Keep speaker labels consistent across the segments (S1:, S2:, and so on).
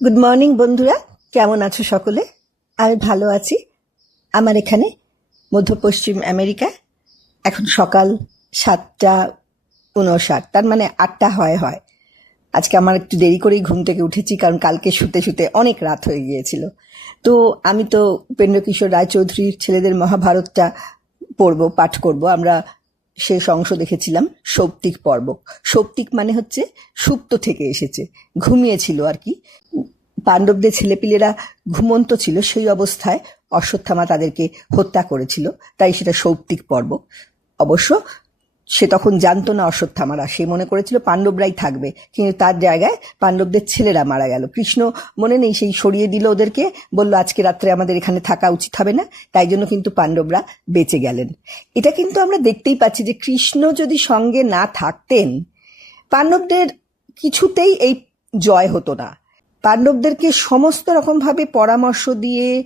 S1: Good morning বন্ধুরা। কেমন আছো সকলে? আমি ভালো আছি। আমার এখানে মধ্য পশ্চিম আমেরিকা। এখন সকাল সাতটা উনষাট, তার মানে আটটা হয় হয়। আজকে আমার একটু দেরি করেই ঘুম থেকে উঠেছি, কারণ কালকে শুতে শুতে অনেক রাত হয়ে গিয়েছিল। তো আমি তো উপেন্দ্রকিশোর রায়চৌধুরীর ছেলেদের মহাভারতটা পড়ব, পাঠ করব। আমরা শেষ অংশ দেখেছিলাম, সৌপ্তিক পর্ব। সৌপ্তিক মানে হচ্ছে সুপ্ত থেকে এসেছে, ঘুমিয়েছিল আর কি। পাণ্ডবদের ছেলেপিলেরা ঘুমন্ত ছিল, সেই অবস্থায় অশ্বত্থামা তাদেরকে হত্যা করেছিল, তাই সেটা সৌপ্তিক পর্ব। অবশ্য সে তখন জানতো না অশ্বত্থা মারা সে মনে করেছিল পাণ্ডবরাই থাকবে। কিন্তু তার জায়গায় পাণ্ডবদের ছেলেরা মারা গেল। কৃষ্ণ মনে নেই সেই সরিয়ে দিল ওদেরকে, বলল, আজকে রাত্রে আমাদের এখানে থাকা উচিত হবে না। তাই জন্য কিন্তু পাণ্ডবরা বেঁচে গেলেন। এটা কিন্তু আমরা দেখতেই পাচ্ছি যে কৃষ্ণ যদি সঙ্গে না থাকতেন, পাণ্ডবদের কিছুতেই এই জয় হতো না। পাণ্ডবদেরকে সমস্ত রকমভাবে পরামর্শ দিয়ে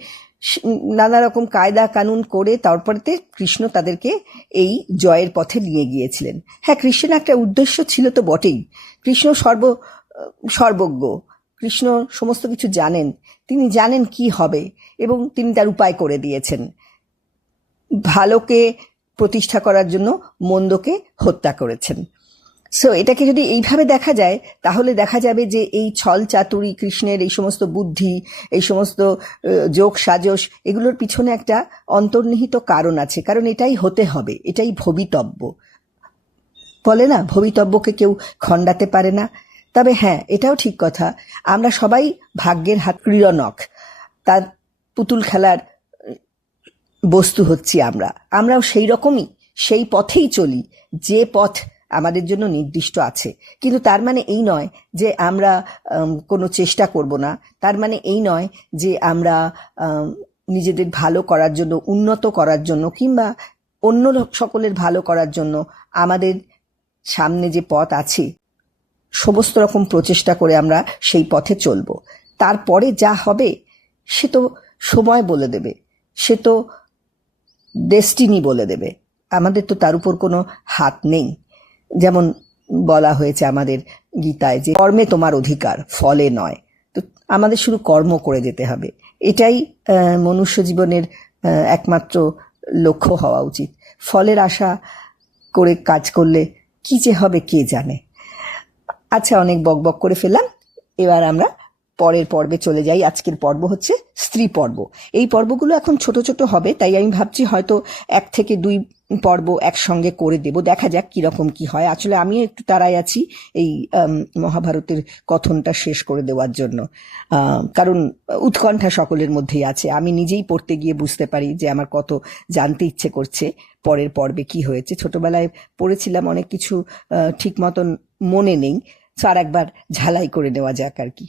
S1: নানা রকম কায়দা কানুন করে তারপরেতে কৃষ্ণ তাদেরকে এই জয়ের পথে নিয়ে গিয়েছিলেন। হ্যাঁ কৃষ্ণের একটা উদ্দেশ্য ছিল তো বটেই। কৃষ্ণ সর্ব, সর্বজ্ঞ, কৃষ্ণ সমস্ত কিছু জানেন, তিনি জানেন কি হবে এবং তিনি তার উপায় করে দিয়েছেন। ভালোকে প্রতিষ্ঠা করার জন্য মন্দকে হত্যা করেছেন। সো এটাকে যদি এইভাবে দেখা যায়, তাহলে দেখা যাবে যে এই ছল চাতুরি, কৃষ্ণের এই সমস্ত বুদ্ধি, এই সমস্ত যোগ, সাজস, এগুলোর পিছনে একটা অন্তর্নিহিত কারণ আছে। কারণ এটাই হতে হবে, এটাই ভবিতব্য। বলে না, ভবিতব্যকে কেউ খণ্ডাতে পারে না। তবে হ্যাঁ এটাও ঠিক কথা। আমরা সবাই ভাগ্যের হাত ক্রীড়নক। তার পুতুল খেলার বস্তু হচ্ছি আমরা। আমরাও সেই রকমই, সেই পথেই চলি। যে পথ আমাদের জন্য নির্দিষ্ট আছে। কিন্তু তার মানে এই নয় যে আমরা কোনো চেষ্টা করব না। তার মানে এই নয় যে আমরা নিজেদের ভালো করার জন্য, উন্নত করার জন্য, কিংবা অন্য সকলের ভালো করার জন্য আমাদের সামনে যে পথ আছে, সমস্ত রকম প্রচেষ্টা করে আমরা সেই পথে চলব। তারপরে যা হবে, সে তো সময় বলে দেবে, সে তো ডেস্টিনি বলে দেবে। আমাদের তো তার উপর কোনো হাত নেই। যেমন বলা হয়েছে আমাদের গীতায় যে কর্মে তোমার অধিকার, ফলে নয়। তো আমাদের শুধু কর্ম করে যেতে হবে। এটাই মনুষ্য জীবনের একমাত্র লক্ষ্য হওয়া উচিত। ফলের আশা করে কাজ করলে কি যে হবে কে জানে। আচ্ছা অনেক বকবক করে ফেললাম। এবার আমরা পরের পর্বে চলে যাই। আজকের পর্ব হচ্ছে স্ত্রী পর্ব। এই পর্বগুলো এখন ছোট ছোট হবে, তাই আমি ভাবছি হয়তো এক থেকে দুই পর্ব একসঙ্গে করে দেব। দেখা যাক কীরকম কি হয়। আসলে আমিও একটু তাড়াই আছি এই মহাভারতের কথনটা শেষ করে দেওয়ার জন্য। কারণ উৎকণ্ঠা সকলের মধ্যেই আছে। আমি নিজেই পড়তে গিয়ে বুঝতে পারি যে আমার কত জানতে ইচ্ছে করছে পরের পর্বে কি হয়েছে। ছোটবেলায় পড়েছিলাম অনেক কিছু ঠিক মতন মনে নেই। আর একবার ঝালাই করে নেওয়া যাক আর কি।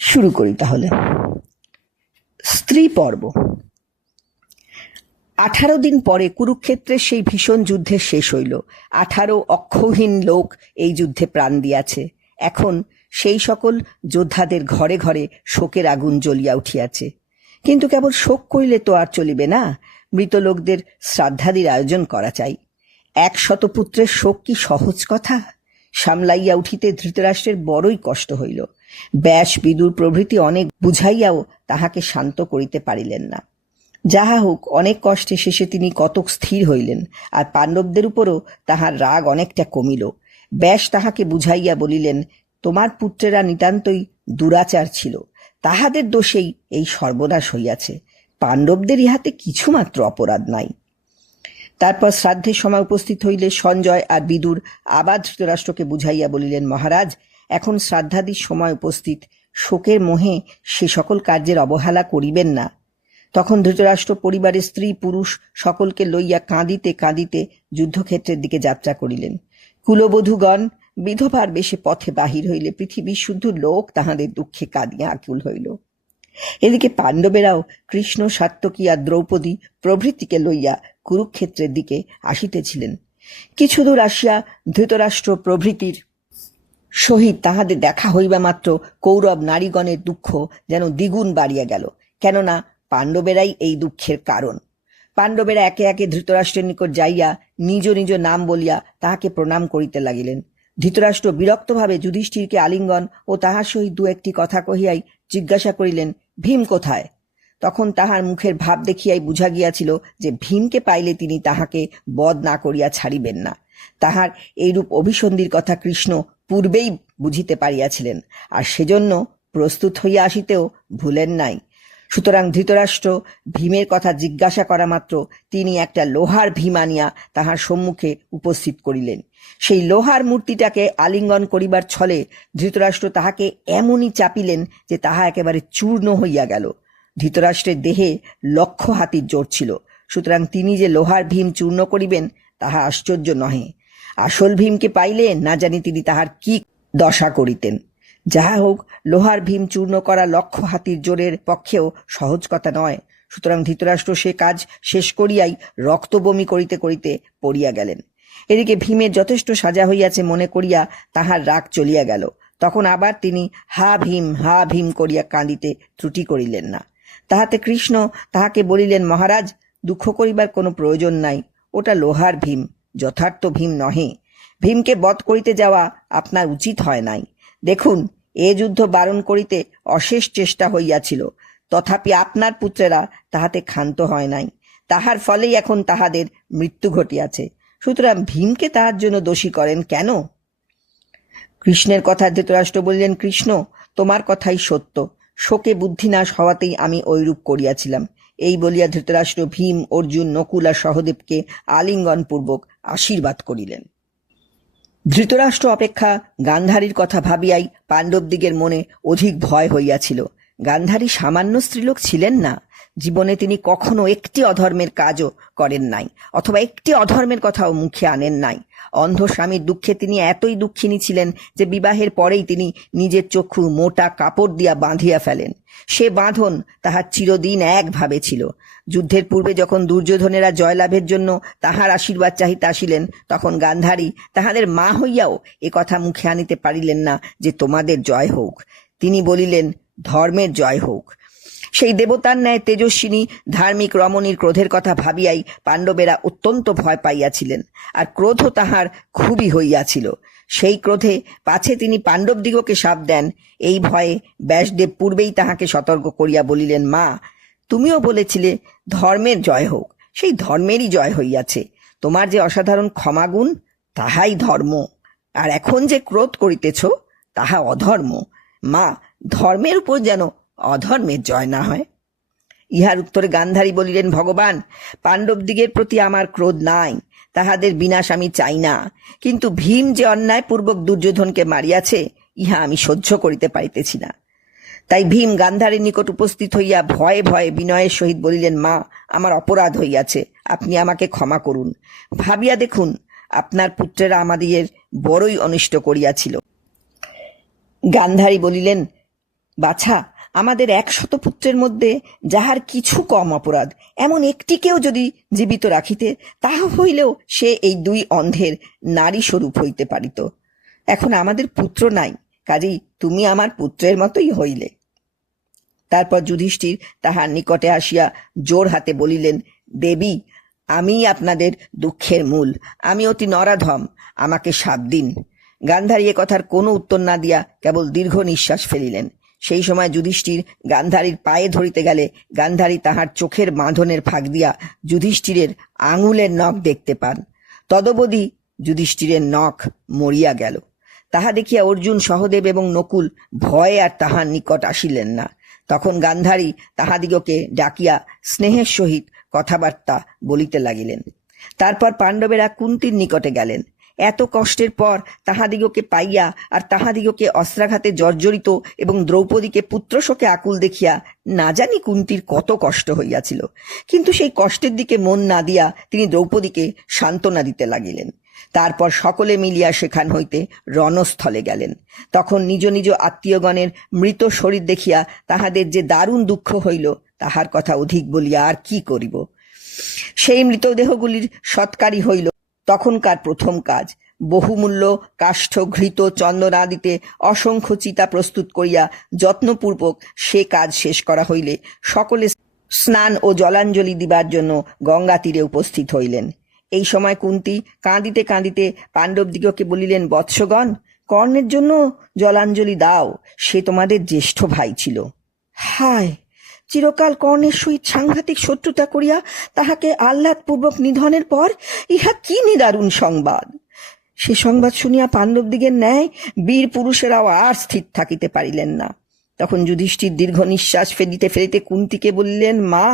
S1: শুরু করি তাহলে। স্ত্রী পর্ব। আঠারো দিন পরে কুরুক্ষেত্রের সেই ভীষণ যুদ্ধের শেষ হইল। আঠারো অক্ষহীন লোক এই যুদ্ধে প্রাণ দিয়াছে। এখন সেই সকল যোদ্ধাদের ঘরে ঘরে শোকের আগুন জ্বলিয়া উঠিয়াছে। কিন্তু কেবল শোক করিলে তো আর চলিবে না? মৃত লোকদের শ্রাদ্ধাদির আয়োজন করা চাই। এক শতপুত্রের শোক কি সহজ কথা? সামলাইয়া উঠিতে ধৃতরাষ্ট্রের বড়ই কষ্ট হইল। ব্যাস বিদুর প্রভৃতি অনেক বুঝাইয়াও তাহাকে শান্ত করিতে পারিলেন না। যাহা হোক, অনেক কষ্টে শেষে তিনি কতক স্থির হইলেন, আর পাণ্ডবদের উপরও তাহার রাগ অনেকটা কমিল। ব্যাস তাহাকে বুঝাইয়া বলিলেন, তোমার পুত্রেরা নিতান্তই দুরাচার ছিল, তাহাদের দোষেই এই সর্বনাশ হইয়াছে, পাণ্ডবদের ইহাতে কিছুমাত্র অপরাধ নাই। তারপর শ্রাদ্ধের সময় উপস্থিত হইলে সঞ্জয় আর বিদুর আবার ধৃতরাষ্ট্রকে বুঝাইয়া বলিলেন, মহারাজ, এখন শ্রাদ্ধাদির সময় উপস্থিত, শোকের মোহে সে সকল কার্যের অবহেলা করিবেন না তখন ধৃতরাষ্ট্র, পরিবারের স্ত্রী, পুরুষ সকলকে লইয়া কাঁদিতে কাঁদিতে যুদ্ধক্ষেত্রের দিকে যাত্রা করিলেন। কুলবধূগণ বিধবার বেশে পথে বাহির হইলে পৃথিবীর শুদ্ধ লোক তাহাদের দুঃখে কাঁদিয়া আকুল হইল। এদিকে পাণ্ডবেরাও কৃষ্ণ সাত্যকী আর দ্রৌপদী প্রভৃতিকে লইয়া কুরুক্ষেত্রের দিকে আসিতেছিলেন। কিছু দূর আসিয়া ধৃতরাষ্ট্র প্রভৃতির সহিত তাহাদের দেখা হইবা মাত্র কৌরব নারীগণের দুঃখ যেন দ্বিগুণ বাড়িয়া গেল। কেননা পাণ্ডবেরাই এই দুঃখের কারণ। পাণ্ডবেরা একে একে ধৃতরাষ্ট্রের নিকট যাইয়া নিজ নিজ নাম বলিয়া তাহাকে প্রণাম করিতে লাগিলেন। ধৃতরাষ্ট্র বিরক্তভাবে যুধিষ্ঠিরকে আলিঙ্গন ও তাহার সহিত দু একটি কথা কহিয়াই জিজ্ঞাসা করিলেন, ভীম কোথায়? তখন তাহার মুখের ভাব দেখিয়াই বুঝা গিয়াছিল যে ভীমকে পাইলে তিনি তাহাকে বধ না করিয়া ছাড়িবেন না। তাহার এইরূপ অভিসন্ধির কথা কৃষ্ণ পূর্বেই বুঝিতে পারিয়াছিলেন, আর সেজন্য প্রস্তুত হইয়া আসিতেও ভুলেন নাই। সুতরাং ধৃতরাষ্ট্র ভীমের কথা জিজ্ঞাসা করা মাত্র তিনি একটা লোহার ভীম আনিয়া তাহার সম্মুখে উপস্থিত করিলেন। সেই লোহার মূর্তিটাকে আলিঙ্গন করিবার ছলে ধৃতরাষ্ট্র তাহাকে এমনই চাপিলেন যে তাহা একেবারে চূর্ণ হইয়া গেল। ধৃতরাষ্ট্রের দেহে লক্ষ হাতির জোর ছিল। সুতরাং তিনি যে লোহার ভীম চূর্ণ করিবেন, তাহা আশ্চর্য নহে। আসল ভীমকে পাইলে না জানি তিনি তাহার কি দশা করিতেন। যাহা হোক, লোহার ভীম চূর্ণ করা লক্ষ হাতির জোরের পক্ষেও সহজ কথা নয়। সুতরাং ধৃতরাষ্ট্র সে কাজ শেষ করিয়াই রক্ত বমি করিতে করিতে পড়িয়া গেলেন। এদিকে ভীমের যথেষ্ট সাজা হইয়াছে মনে করিয়া তাহার রাগ চলিয়া গেল। তখন আবার তিনি, হা ভীম হা ভীম করিয়া কাঁদিতে ত্রুটি করিলেন না। তাহাতে কৃষ্ণ তাহাকে বলিলেন, মহারাজ, দুঃখ করিবার কোনো প্রয়োজন নাই। ওটা লোহার ভীম, যথার্থ ভীম নহে। ভীমকে বধ করিতে যাওয়া আপনার উচিত হয় নাই। দেখুন, এ যুদ্ধ বারণ করিতে অশেষ চেষ্টা হইয়াছিল। তথাপি আপনার পুত্রেরা তাহাতে ক্ষান্ত হয় নাই। তাহার ফলেই এখন তাহাদের মৃত্যু ঘটিয়াছে। সুতরাং ভীমকে তাহার জন্য দোষী করেন কেন? কৃষ্ণের কথা ধৃতরাষ্ট্র বললেন, কৃষ্ণ, তোমার কথাই সত্য। শোকে বুদ্ধিনাশ হওয়াতেই আমি ঐরূপ করিয়াছিলাম। এই বলিয়া ধৃতরাষ্ট্র ভীম, অর্জুন, নকুলা সহদেবকে আলিঙ্গন পূর্বক আশীর্বাদ করিলেন। ধৃতরাষ্ট্র অপেক্ষা গান্ধারীর কথা ভাবিয়াই পাণ্ডবদিগের মনে অধিক ভয় হইয়াছিল। গান্ধারী সামান্য স্ত্রীলোক ছিলেন না। জীবনে তিনি কখনো একটি অধর্মের কাজও করেন নাই, অথবা একটি অধর্মের কথাও মুখে আনেন নাই। অন্ধ স্বামীর দুঃখে তিনি এতই দুঃখিনী ছিলেন যে বিবাহের পরেই তিনি নিজের চক্ষু মোটা কাপড় দিয়া বাঁধিয়া ফেলেন। সে বাঁধন তাহার চিরদিন একভাবে ছিল। যুদ্ধের পূর্বে যখন দুর্যোধনেরা জয়লাভের জন্য তাহার আশীর্বাদ চাহিতে আসিলেন, তখন গান্ধারী তাহাদের মা হইয়াও এ কথা মুখে আনিতে পারিলেন না যে তোমাদের জয় হোক। তিনি বলিলেন, ধর্মের জয় হোক। সেই দেবতার ন্যায় তেজস্বিনী ধার্মিক রমণীর ক্রোধের কথা ভাবিয়াই পাণ্ডবেরা অত্যন্ত ভয় পাইয়াছিলেন আর ক্রোধও তাহার খুবই হইয়াছিল। সেই ক্রোধে পাছে তিনি পাণ্ডবদিগকে সাপ দেন। এই ভয়ে ব্যাসদেব পূর্বেই তাহাকে সতর্ক করিয়া বলিলেন, মা তুমিও বলেছিলে, ধর্মের জয় হোক। সেই ধর্মেরই জয় হইয়াছে। তোমার যে অসাধারণ ক্ষমাগুণ, তাহাই ধর্ম। আর এখন যে ক্রোধ করিতেছ, তাহা অধর্ম। মা, ধর্মের উপর যেন অধর্মের জয় না হয়। ইহার উত্তরে গান্ধারী বলিলেন, ভগবান পাণ্ডবদিগের প্রতি আমার ক্রোধ নাই। তাহাদের বিনাশ আমি চাই না। কিন্তু ভীম যে অন্যায়পূর্বক দুর্যোধনকে মারিয়াছে, ইহা আমি সহ্য করিতে পারিতেছি না। তাই ভীম গান্ধারীর নিকট উপস্থিত হইয়া ভয়ে ভয়ে বিনয়ের সহিত বলিলেন, মা, আমার অপরাধ হইয়াছে, আপনি আমাকে ক্ষমা করুন। ভাবিয়া দেখুন, আপনার পুত্রেরা আমাদের বড়ই অনিষ্ট করিয়াছিল। গান্ধারী বলিলেন, বাছা, আমাদের একশত পুত্রের মধ্যে যাহার কিছু কম অপরাধ, এমন একটিকেও যদি জীবিত রাখিতে, তাহা হইলেও সে এই দুই অন্ধের নারী স্বরূপ হইতে পারিত। এখন আমাদের পুত্র নাই কাজেই তুমি আমার পুত্রের মতোই হইলে। তারপর যুধিষ্ঠির তাহার নিকটে আসিয়া জোর হাতে বলিলেন, দেবী আমি আপনাদের দুঃখের মূল। আমি অতি নরাধম, আমাকে সাপ দিন। গান্ধারী এ কথার কোনো উত্তর না দিয়া কেবল দীর্ঘ নিঃশ্বাস ফেলিলেন। সেই সময় যুধিষ্ঠির গান্ধারীর পায়ে ধরিতে গেলে গান্ধারী তাহার চোখের বাঁধনের ফাঁক দিয়া যুধিষ্ঠিরের আঙুলের নখ দেখতে পান। তদবধি যুধিষ্ঠিরের নখ মরিয়া গেল। তাহা দেখিয়া অর্জুন সহদেব এবং নকুল ভয়ে আর তাহার নিকট আসিলেন না। তখন গান্ধারী তাহাদিগকে ডাকিয়া স্নেহের সহিত কথাবার্তা বলিতে লাগিলেন। তারপর পাণ্ডবেরা কুন্তির নিকটে গেলেন। এত কষ্টের পর তাহাদিগকে পাইয়া আর তাহাদিগকে অস্ত্রাঘাতে জর্জরিত এবং দ্রৌপদীকে পুত্রশোকে আকুল দেখিয়া না জানি কুন্তির কত কষ্ট হইয়াছিল। কিন্তু সেই কষ্টের দিকে মন না দিয়া তিনি দ্রৌপদীকে সান্ত্বনা দিতে লাগিলেন। তারপর সকলে মিলিয়া সেখান হইতে রণস্থলে গেলেন। তখন নিজ নিজ আত্মীয়গণের মৃত শরীর দেখিয়া তাহাদের যে দারুণ দুঃখ হইল, তাহার কথা অধিক বলিয়া আর কি করিব? সেই মৃতদেহগুলির সৎকারী হইল। তখনকার প্রথম কাজ, বহুমূল্য কাষ্ঠ ঘৃত চন্দনাদিতে অসংখ্য চিতা প্রস্তুত করিয়া যত্নপূর্বক সে কাজ শেষ করা হইলে সকলে স্নান ও জলাঞ্জলি দিবার জন্য গঙ্গা তীরে উপস্থিত হইলেন। এই সময় কুন্তি কাঁদিতে কাঁদিতে পাণ্ডবদিগকে বলিলেন, বৎসগণ, কর্ণের জন্য জলাঞ্জলি দাও, সে তোমাদের জ্যেষ্ঠ ভাই ছিল। হায়, চিরকাল কর্ণের সহিত সাংঘাতিক শত্রুতা করিয়া তাহাকে আহ্লাদপূর্বক নিধনের পর ইহা কি নিদারুণ সংবাদ! সে সংবাদ শুনিয়া পাণ্ডবদিগের ন্যায় বীর পুরুষেরাও আর স্থির থাকিতে পারিলেন না। তখন যুধিষ্ঠির দীর্ঘ নিঃশ্বাস ফেলিতে ফেলিতে কুন্তিকে বললেন, মা,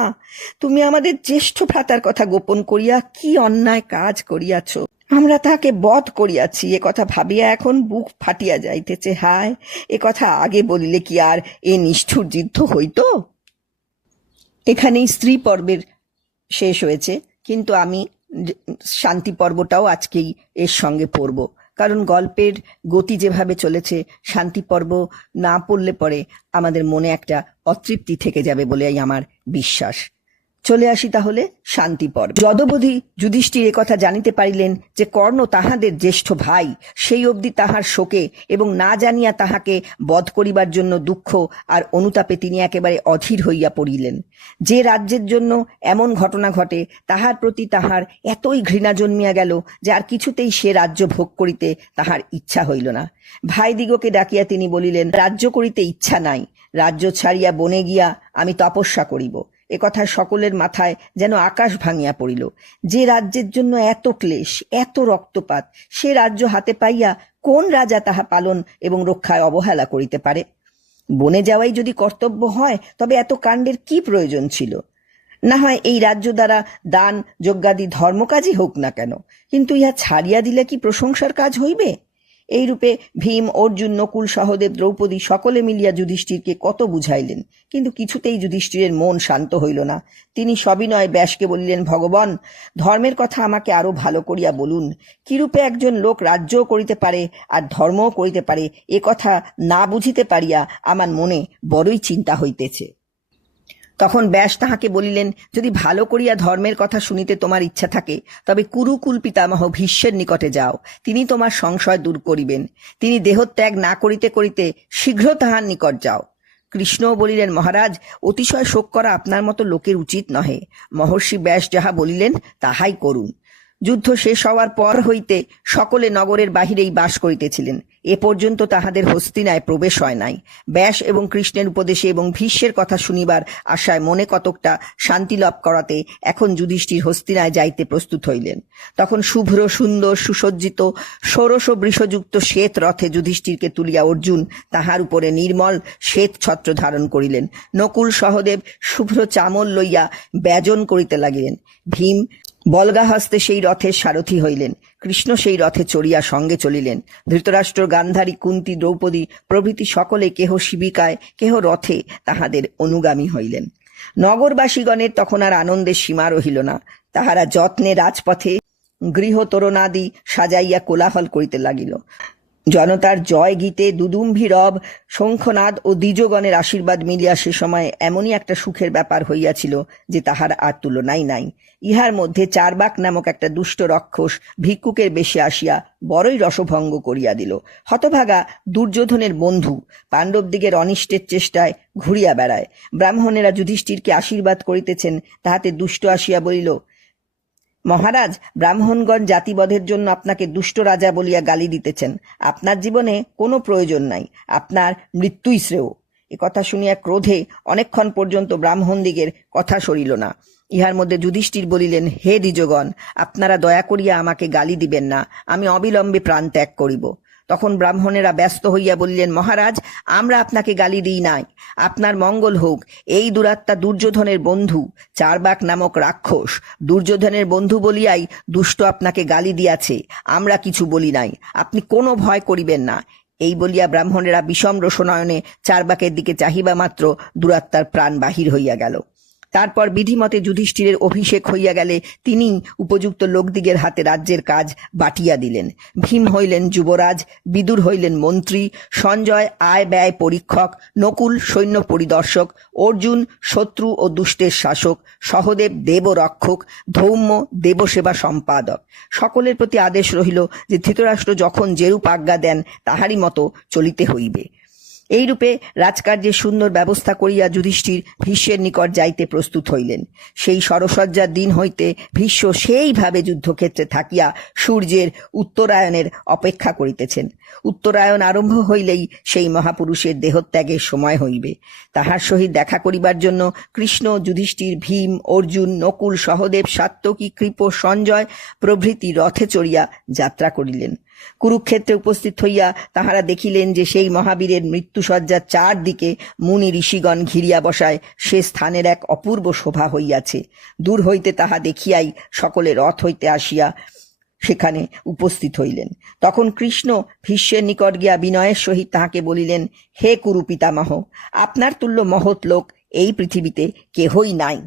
S1: তুমি আমাদের জ্যেষ্ঠ ভ্রাতার কথা গোপন করিয়া কি অন্যায় কাজ করিয়াছ? আমরা তাহাকে বধ করিয়াছি, এ কথা ভাবিয়া এখন বুক ফাটিয়া যাইতেছে। হায়, এ কথা আগে বলিলে কি আর এ নিষ্ঠুর যুদ্ধ হইত? এখানেই স্ত্রী পর্বের শেষ হয়েছে, কিন্তু আমি শান্তি পর্বটাও আজকেই এর সঙ্গে পড়ব। কারণ গল্পের গতি যেভাবে চলেছে, শান্তি পর্ব না পড়লে পরে আমাদের মনে একটা অতৃপ্তি থেকে যাবে বলেই আমার বিশ্বাস। চলে আসি তাহলে শান্তি পর্ব। যদবধি যুধিষ্ঠির কথা জানিতে পারিলেন যে কর্ণ তাহাদের জ্যেষ্ঠ ভাই, সেই অবধি তাহার শোকে এবং না জানিয়া তাহাকে বধ করিবার জন্য দুঃখ আর অনুতাপে তিনি একেবারে অধীর হইয়া পড়িলেন। যে রাজ্যের জন্য এমন ঘটনা ঘটে, তাহার প্রতি তাহার এতই ঘৃণা জন্মিয়া গেল যে আর কিছুতেই সে রাজ্য ভোগ করিতে তাহার ইচ্ছা হইল না। ভাইদিগকে ডাকিয়া তিনি বলিলেন, রাজ্য করিতে ইচ্ছা নাই। রাজ্য ছাড়িয়া বনে গিয়া আমি তপস্যা করিব। একথা সকলের মাথায় যেন আকাশ ভাঙিয়া পড়িল। যে রাজ্যের জন্য এত ক্লেশ, এত রক্তপাত, সে রাজ্য হাতে পাইয়া কোন রাজা তাহা পালন এবং রক্ষায় অবহেলা করিতে পারে? বনে যাওয়াই যদি কর্তব্য হয়, তবে এত কাণ্ডের কি প্রয়োজন ছিল? না হয় এই রাজ্য দ্বারা দান, যজ্ঞাদি, ধর্মকাজই হোক না কেন, কিন্তু ইহা ছাড়িয়া দিলে কি প্রশংসার কাজ হইবে? এইরূপে ভীম, অর্জুন, নকুল, সহদেব, দ্রৌপদী সকলে মিলিয়া যুধিষ্ঠিরকে কত বুঝাইলেন। কিন্তু কিছুতেই যুধিষ্ঠিরের মন শান্ত হইল না। তিনি সবিনয় ব্যাসকে বলিলেন, ভগবান, ধর্মের কথা আমাকে আরও ভালো করিয়া বলুন। কিরূপে একজন লোক রাজ্যও করিতে পারে আর ধর্মও করিতে পারে, এ কথা না বুঝিতে পারিয়া আমার মনে বড়ই চিন্তা হইতেছে। তখন ব্যাস তাহাকে বলিলেন, যদি ভালো করিয়া ধর্মের কথা শুনিতে তোমার ইচ্ছা থাকে, তবে কুরুকুল পিতামহ ভীষ্মের নিকটে যাও, তিনি তোমার সংশয় দূর করিবেন। তিনি দেহত্যাগ না করিতে করিতে শীঘ্র তাহার নিকট যাও। কৃষ্ণও বলিলেন, মহারাজ, অতিশয় শোক করা আপনার মতো লোকের উচিত নহে। মহর্ষি ব্যাস যাহা বলিলেন, তাহাই করুন। যুদ্ধ শেষ হওয়ার পর হইতে সকলে নগরের বাহিরেই বাস করিতেছিলেন। এ পর্যন্ত তাহাদের হস্তিনায় প্রবেশ হয় নাই। ব্যাস এবং কৃষ্ণের উপদেশে এবং ভীষ্মের কথা শুনিবার আশায় মনে কতকটা শান্তি লাভ করাতে এখন যুধিষ্ঠির হস্তিনায় যাইতে প্রস্তুত হইলেন। তখন শুভ্র, সুন্দর, সুসজ্জিত, ষোড়শ বৃষযুক্ত শ্বেত রথে যুধিষ্ঠিরকে তুলিয়া অর্জুন তাহার উপরে নির্মল শ্বেত ছত্র ধারণ করিলেন। নকুল সহদেব শুভ্র চামল লইয়া ব্যজন করিতে লাগিলেন। ভীম বলগা হস্তে সেই রথের সারথি হইলেন। কৃষ্ণ সেই রথে চড়িয়া সঙ্গে চলিলেন। ধৃতরাষ্ট্র, গান্ধারী, কুন্তি, দ্রৌপদী প্রভৃতি সকলে কেহ শিবিকায়, কেহ রথে তাহাদের অনুগামী হইলেন। নগরবাসীগণের তখন আর আনন্দের সীমা রহিল না। তাহারা যত্নে রাজপথে গৃহ তোরণাদি সাজাইয়া কোলাহল করিতে লাগিল। জনতার জয় গীতে দুদুম্ভি রব শঙ্খনাদ ও দ্বিজগণের আশীর্বাদ মিলিয়া সে সময় এমনই একটা সুখের ব্যাপার হইয়াছিল যে তাহার আর তুলনাই নাই। ইহার মধ্যে চারবাক নামক একটা দুষ্ট রক্ষস ভিক্ষুকের বেশে আসিয়া বড়ই রসভঙ্গ করিয়া দিল। হতভাগা দুর্যোধনের বন্ধু পাণ্ডবদিগের অনিষ্টের চেষ্টায় ঘুরিয়া বেড়ায়। ব্রাহ্মণেরা যুধিষ্ঠিরকে আশীর্বাদ করিতেছেন, তাহাতে দুষ্ট আসিয়া বলিল মহারাজ, ব্রাহ্মণগণ জাতিবধের জন্য আপনাকে দুষ্ট রাজা বলিয়া গালি দিতেছেন। আপনার জীবনে কোনো প্রয়োজন নাই। আপনার মৃত্যুই শ্রেয়। কথা শুনিয়া ক্রোধে অনেকক্ষণ পর্যন্ত ব্রাহ্মণদিগের কথা সরিল না। ইহার মধ্যে যুধিষ্ঠির বলিলেন, হে দ্বিজগণ, আপনারা দয়া করিয়া আমাকে গালি দিবেন না। আমি অবিলম্বে প্রাণ ত্যাগ করিব। তখন ব্রাহ্মণেরা ব্যস্ত হইয়া বলিলেন, মহারাজ, আমরা আপনাকে গালি দিই নাই। আপনার মঙ্গল হোক। এই দুরাত্মা দুর্যোধনের বন্ধু, চারবাক নামক রাক্ষস। দুর্যোধনের বন্ধু বলিয়াই দুষ্ট আপনাকে গালি দিয়াছে। আমরা কিছু বলি নাই। আপনি কোনো ভয় করিবেন না। এই বলিয়া ব্রাহ্মণেরা বিষম রোষনয়নে চারবাকের দিকে চাহিবা মাত্র দুরাত্মার প্রাণ বাহির হইয়া গেল। তারপর বিধিমতে যুধিষ্ঠিরের অভিষেক হইয়া গেলে তিনি উপযুক্ত লোকদিগের হাতে রাজ্যের কাজ বাটিয়া দিলেন। ভীম হইলেন যুবরাজ, বিদুর হইলেন মন্ত্রী, সঞ্জয় আয় ব্যয় পরীক্ষক, নকুল সৈন্য পরিদর্শক, অর্জুন শত্রু ও দুষ্টের শাসক, সহদেব দেবরক্ষক, ধৌম্য দেবসেবা সম্পাদক। সকলের প্রতি আদেশ রহিল যে ধৃতরাষ্ট্র যখন যেরূপ আজ্ঞা দেন, তাহারই মতো চলিতে হইবে। এইরূপে রাজকার্যের সুন্দর ব্যবস্থা করিয়া যুধিষ্ঠির ভীষ্মের নিকট যাইতে প্রস্তুত হইলেন। সেই সরসজ্জার দিন হইতে ভীষ্ম সেইভাবে যুদ্ধক্ষেত্রে থাকিয়া সূর্যের উত্তরায়ণের অপেক্ষা করিতেছেন। উত্তরায়ণ আরম্ভ হইলেই সেই মহাপুরুষের দেহত্যাগের সময় হইবে। তাহার সহিত দেখা করিবার জন্য কৃষ্ণ, যুধিষ্ঠির, ভীম, অর্জুন, নকুল, সহদেব সাত্যকী কৃপ, সঞ্জয় প্রভৃতি রথে চড়িয়া যাত্রা করিলেন। কুরুক্ষেত্রে উপস্থিত হইয়া তাহারা দেখিলেন যে সেই মহাবীরের মৃত্যুসজ্জার চারদিকে মুনি ঋষিগণ ঘিরিয়া বসায়, সে স্থানের এক অপূর্ব শোভা হইয়াছে। দূর হইতে তাহা দেখিয়াই সকলে রথ হইতে আসিয়া সেখানে উপস্থিত হইলেন। তখন কৃষ্ণ ভীষ্মের নিকট গিয়া বিনয়ের সহিত তাহাকে বলিলেন, হে কুরু পিতামহ, আপনার তুল্য মহৎ লোক এই পৃথিবীতে কেহই নাই।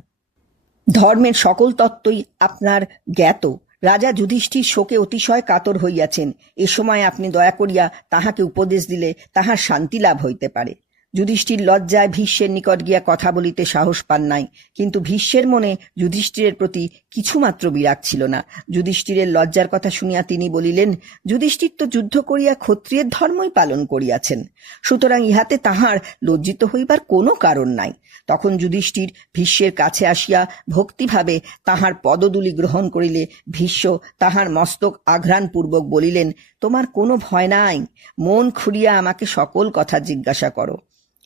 S1: ধর্মের সকল তত্ত্বই আপনার জ্ঞাত। রাজা যুধিষ্ঠির শোকে অতিশয় কাতর হইয়াছেন। এ সময় আপনি দয়া করিয়া তাহাকে উপদেশ দিলে তাহার শান্তি লাভ হইতে পারে। যুধিষ্ঠির লজ্জায় ভীষ্মের নিকট গিয়া কথা বলিতে সাহস পান নাই, কিন্তু ভীষ্মের মনে যুধিষ্ঠিরের প্রতি কিছুমাত্র বিরাগ ছিল না। যুধিষ্ঠিরের লজ্জার কথা শুনিয়া তিনি বলিলেন, যুধিষ্ঠির তো যুদ্ধ করিয়া ক্ষত্রিয়ের ধর্মই পালন করিয়াছেন। সুতরাং ইহাতে তাহার লজ্জিত হইবার কোনো কারণ নাই। তখন যুধিষ্ঠির ভীষ্মের কাছে আসিয়া ভক্তিভাবে তাহার পদদুলি গ্রহণ করিলে ভীষ্ম তাহার মস্তক আঘ্রাণপূর্বক বলিলেন, তোমার কোনো ভয় নাই, মন খুলিয়া আমাকে সকল কথা জিজ্ঞাসা করো।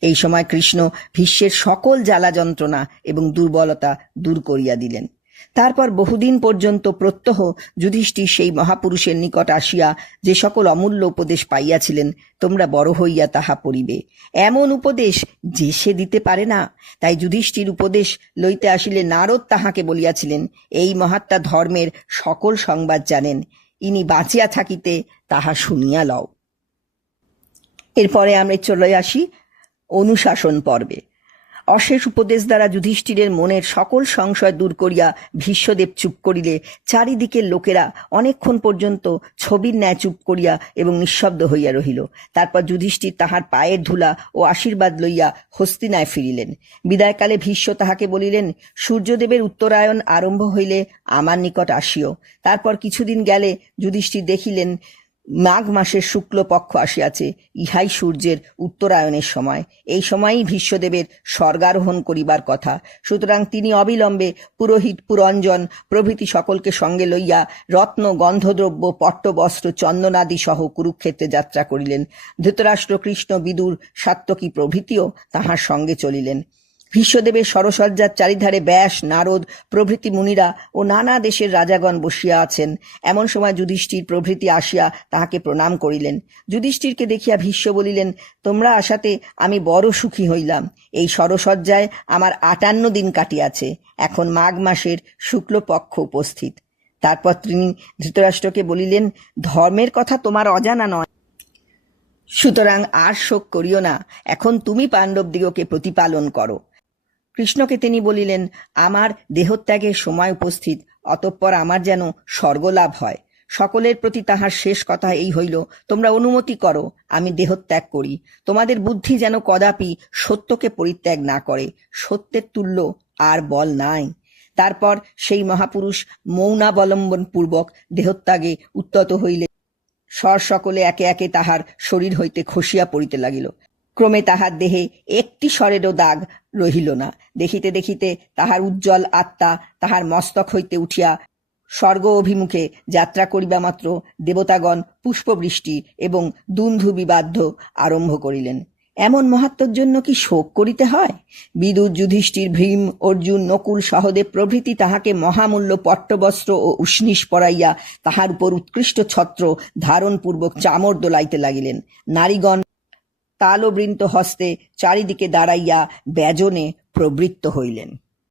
S1: এই সময় কৃষ্ণ ভীষ্মের সকল জ্বালা যন্ত্রণা এবং দুর্বলতা দূর করিয়া দিলেন। তারপর বহুদিন পর্যন্ত প্রত্যহ যুধিষ্ঠির সেই মহাপুরুষের নিকট আসিয়া যে সকল অমূল্য উপদেশ পাইয়াছিলেন, তোমরা বড় হইয়া তাহা পড়িবে। এমন উপদেশ যে সে দিতে পারে না। তাই যুধিষ্ঠির উপদেশ লইতে আসিলে নারদ তাহাকে বলিয়াছিলেন, এই মহাত্মা ধর্মের সকল সংবাদ জানেন, ইনি বাঁচিয়া থাকিতে তাহা শুনিয়া লও। এরপরে আমরা চলে আসি অনুশাসন পর্বে। অশেষ উপদেশ দ্বারা যুধিষ্ঠিরের মনের সকল সংশয় দূর করিয়া ভীষ্মদেব চুপ করিলে, চারিদিকের লোকেরা অনেকক্ষণ পর্যন্ত ছবির ন্যায় চুপ করিয়া এবং নিঃশব্দ হইয়া রহিল। তারপর যুধিষ্ঠির তাহার পায়ের ধুলা ও আশীর্বাদ লইয়া হস্তিনায় ফিরিলেন। বিদায়কালে ভীষ্ম তাহাকে বলিলেন, সূর্যদেবের উত্তরায়ণ আরম্ভ হইলে আমার নিকট আসিও। তারপর কিছুদিন গেলে যুধিষ্ঠির দেখিলেন মাঘ মাসের শুক্ল পক্ষ আসিয়াছে, ইহাই সূর্যের উত্তরায়ণের সময়। এই সময়ই ভীষ্মদেবের স্বর্গারোহণ করিবার কথা। সুতরাং তিনি অবিলম্বে পুরোহিত পুরঞ্জন প্রভৃতি সকলকে সঙ্গে লইয়া রত্ন, গন্ধদ্রব্য, পট্টবস্ত্র, চন্দনাদি সহ কুরুক্ষেত্রে যাত্রা করিলেন। ধৃতরাষ্ট্র কৃষ্ণ বিদুর সাত্যকী প্রভৃতিও তাহার সঙ্গে চলিলেন। ভীষ্মদেবের সরসজ্জার চারিধারে ব্যাস, নারদ, প্রভৃতি মুনিরা ও নানা দেশের রাজাগণ বসিয়া আছেন। এমন সময় যুধিষ্ঠির প্রভৃতি আসিয়া তাহাকে প্রণাম করিলেন। যুধিষ্ঠিরকে দেখিয়া ভীষ্ম বলিলেন, তোমরা আসাতে আমি বড় সুখী হইলাম। এই সরসজ্জায় আমার আটান্ন দিন কাটিয়াছে। এখন মাঘ মাসের শুক্লপক্ষ উপস্থিত। তারপর তিনি ধৃতরাষ্ট্রকে বলিলেন, ধর্মের কথা তোমার অজানা নয়। সুতরাং আর শোক করিও না। এখন তুমি পাণ্ডবদিগকে প্রতিপালন করো। কৃষ্ণকে তিনি বলিলেন, আমার দেহত্যাগের সময় উপস্থিত, অতঃপর আমার যেন স্বর্গলাভ হয়। সকলের প্রতি তাহার শেষ কথা এই হইল, তোমরা অনুমতি করো, আমি দেহত্যাগ করি। তোমাদের বুদ্ধি যেন কদাপি সত্যকে পরিত্যাগ না করে, সত্যের তুল্য আর বল নাই। তারপর সেই মহাপুরুষ মৌনাবলম্বন পূর্বক দেহত্যাগে উত্তত হইলে স্বর সকলে একে একে তাহার শরীর হইতে খসিয়া পড়িতে লাগিল। ক্রমে তাহার দেহে একটি স্বরেরও দাগ রহিল না। দেখিতে দেখিতে তাহার উজ্জ্বল আত্মা তাহার মস্তক হইতে উঠিয়া স্বর্গ অভিমুখে যাত্রা করিবা মাত্র দেবতাগণ পুষ্পবৃষ্টি এবং দুন্ধু বিবাধ্য আরম্ভ করিলেন। এমন মহাত্মর জন্য কি শোক করিতে হয়? বিদুর যুধিষ্ঠির ভীম, অর্জুন, নকুল, সহদেব প্রভৃতি তাহাকে মহামূল্য পট্টবস্ত্র ও উষ্ণিস পরাইয়া তাহার উপর উৎকৃষ্ট ছত্র ধারণপূর্বক চামর দোলাইতে লাগিলেন। নারীগণ তালবৃন্ত হস্তে চারিদিকে দাঁড়াইয়া ব্যজনে প্রবৃত্ত হইলেন।